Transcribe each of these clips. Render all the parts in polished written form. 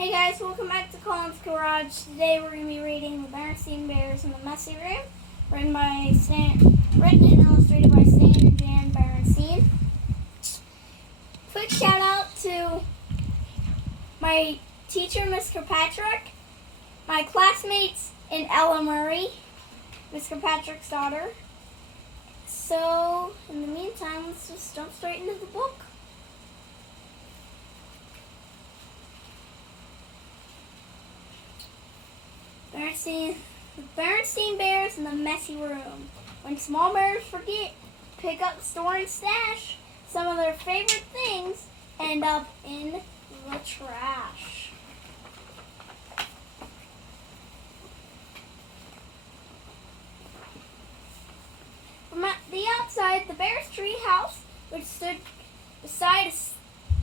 Hey guys, welcome back to Colin's Garage. Today we're going to be reading The Berenstain Bears in the Messy Room, written and illustrated by Stan and Jan Berenstain. Quick shout out to my teacher, Miss Kirkpatrick, my classmates in Ella Murray, Miss Kirkpatrick's daughter. So, in the meantime, let's just jump straight into the book. The Berenstain Bears in the Messy Room. When small bears forget to pick up, store, and stash some of their favorite things, end up in the trash. From the outside, the bear's tree house, which stood beside a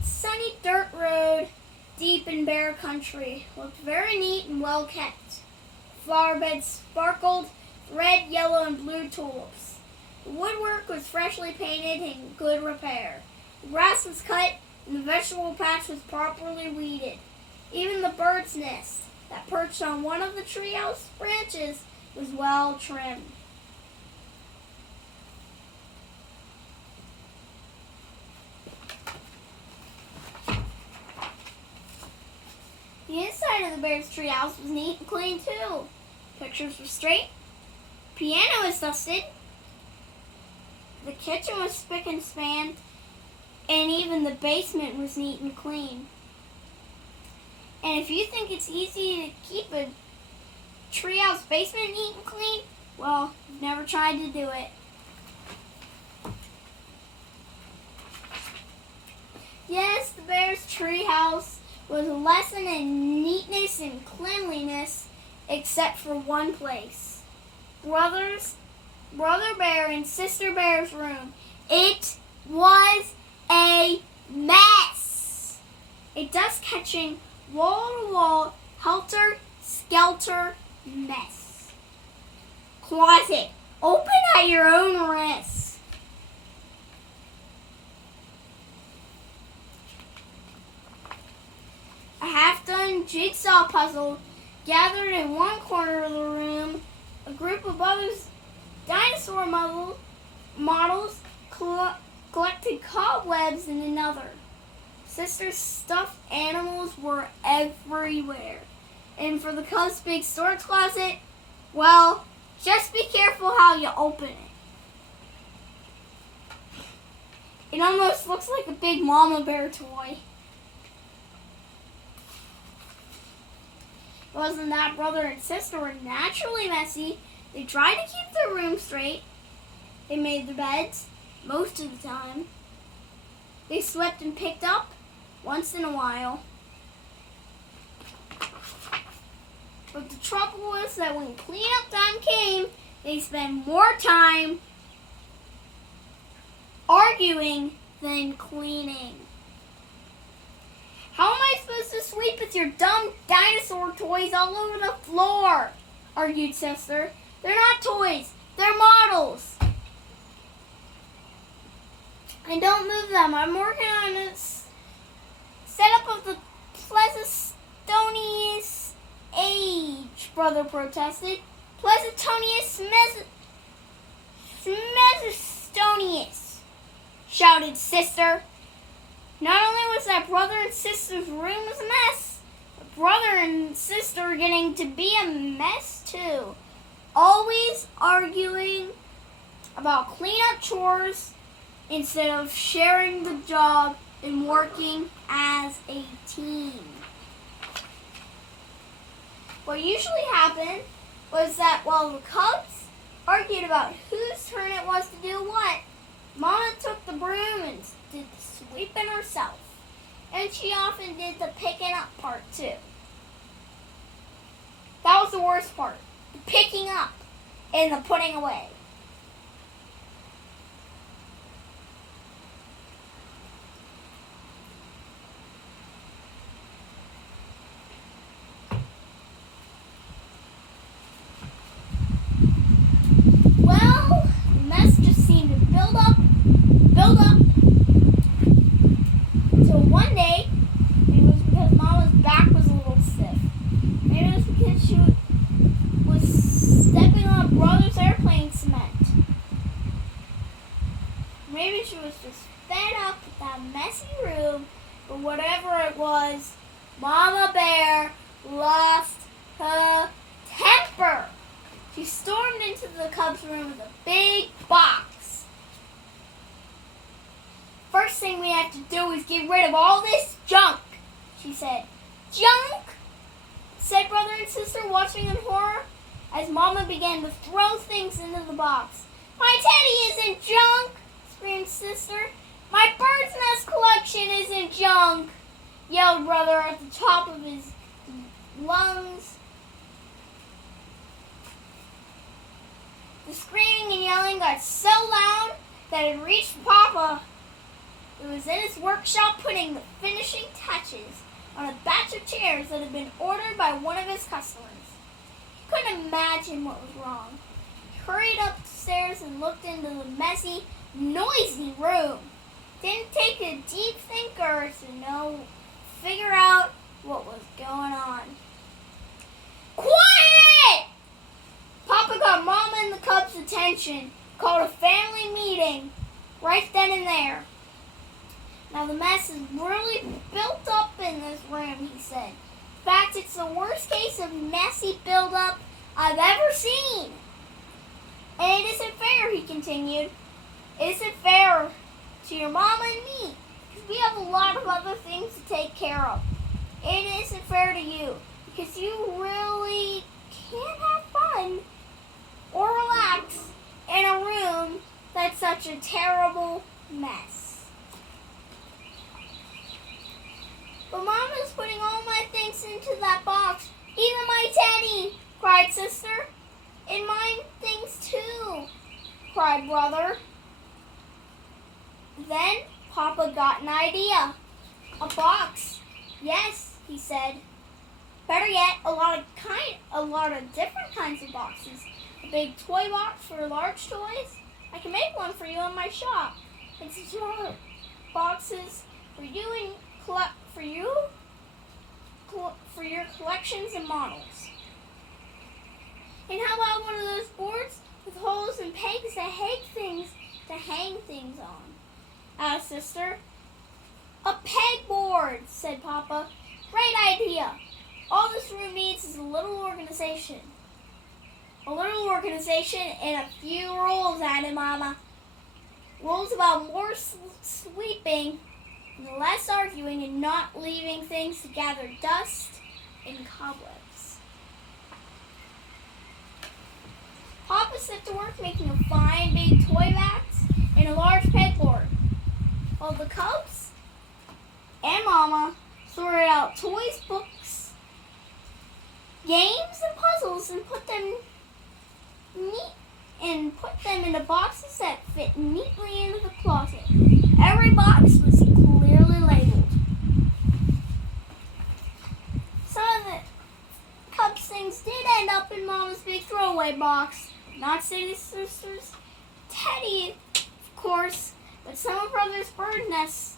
sunny dirt road deep in bear country, looked very neat and well kept. Flower beds sparkled with red, yellow, and blue tulips. The woodwork was freshly painted and in good repair. The grass was cut and the vegetable patch was properly weeded. Even the bird's nest that perched on one of the treehouse branches was well trimmed. The inside of the bear's treehouse was neat and clean too. Pictures were straight. Piano was dusted. The kitchen was spick and span, and even the basement was neat and clean. And if you think it's easy to keep a treehouse basement neat and clean, well, you've never tried to do it. Yes, the bear's treehouse was a lesson in neatness and cleanliness, except for one place. Brother Bear and Sister Bear's room. It was a mess. A dust-catching, wall-to-wall, helter-skelter mess. Closet. Open at your own risk. A half-done jigsaw puzzle gathered in one corner of the room. A group of others, dinosaur models collected cobwebs in another. Sister's stuffed animals were everywhere. And for the cub's big storage closet, well, just be careful how you open it. It almost looks like a big mama bear toy. It wasn't that brother and sister were naturally messy. They tried to keep their room straight. They made their beds most of the time. They swept and picked up once in a while. But the trouble was that when cleanup time came, they spent more time arguing than cleaning. How am I supposed to sweep with your dumb dinosaur toys all over the floor? Argued Sister. They're not toys. They're models. And don't move them. I'm working on a setup of the Pleasantonius age, Brother protested. Pleasantonius Smezostonius, shouted Sister. Not only was that brother and sister's room was a mess, but brother and sister were getting to be a mess too. Always arguing about cleanup chores instead of sharing the job and working as a team. What usually happened was that while the cubs argued about whose turn it was to do what, Mama took the broom and did the sweeping herself. And she often did the picking up part too. That was the worst part. The picking up and the putting away. Well, the mess just seemed to build up, until one day, it was because Mama's back was a little or whatever it was, Mama Bear lost her temper. She stormed into the cubs' room with a big box. First thing we have to do is get rid of all this junk, she said. Junk? Said brother and sister, watching in horror as Mama began to throw things into the box. My teddy isn't junk, screamed sister. My bird's nest collection isn't junk, yelled brother at the top of his lungs. The screaming and yelling got so loud that it reached Papa, who was in his workshop putting the finishing touches on a batch of chairs that had been ordered by one of his customers. He couldn't imagine what was wrong. He hurried upstairs and looked into the messy, noisy room. Didn't take a deep thinker to figure out what was going on. Quiet! Papa got Mama and the cubs' attention, called a family meeting right then and there. Now the mess is really built up in this room, he said. In fact, it's the worst case of messy buildup I've ever seen. And it isn't fair, he continued. It isn't fair to your mama and me, because we have a lot of other things to take care of. It isn't fair to you, because you really can't have fun or relax in a room that's such a terrible mess. But Mama's putting all my things into that box, even my teddy, cried sister. And mine things too, cried brother. Then Papa got an idea. A box. Yes, he said. Better yet, a lot of different kinds of boxes. A big toy box for large toys. I can make one for you in my shop. And some smaller boxes for you and for your collections and models. And how about one of those boards with holes and pegs to hang things on? Asked sister. A pegboard, said Papa. Great idea. All this room needs is a little organization. A little organization and a few rules, added Mama. Rules about more sweeping, and less arguing, and not leaving things to gather dust and cobwebs. Papa set to work making a fine big toy box and a large pegboard, while the cubs and Mama sorted out toys, books, games, and puzzles and put them into boxes that fit neatly into the closet. Every box was clearly labeled. Some of the cubs' things did end up in Mama's big throwaway box. Not sister's teddy, of course, but some of brother's bird nests,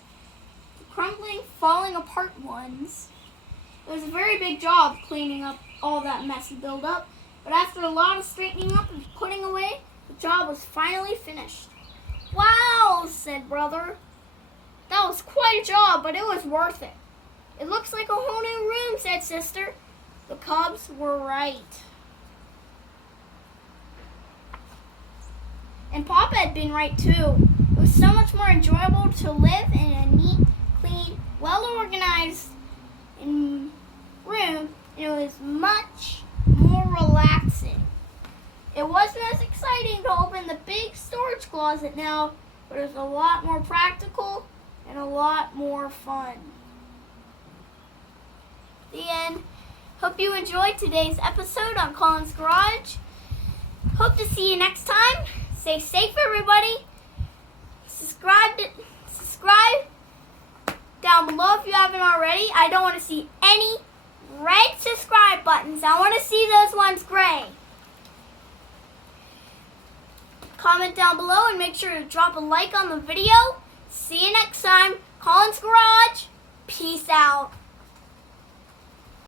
the crumbling, falling apart ones. It was a very big job cleaning up all that messy buildup, but after a lot of straightening up and putting away, the job was finally finished. Wow, said brother. That was quite a job, but it was worth it. It looks like a whole new room, said sister. The cubs were right. And Papa had been right too. It was so much more enjoyable to live in a neat, clean, well-organized room, and it was much more relaxing. It wasn't as exciting to open the big storage closet now, but it was a lot more practical and a lot more fun. The end. Hope you enjoyed today's episode on Colin's Garage. Hope to see you next time. Stay safe, everybody. Subscribe down below if you haven't already. I don't want to see any red subscribe buttons. I want to see those ones gray. Comment down below and make sure to drop a like on the video. See you next time. Colin's Garage. Peace out.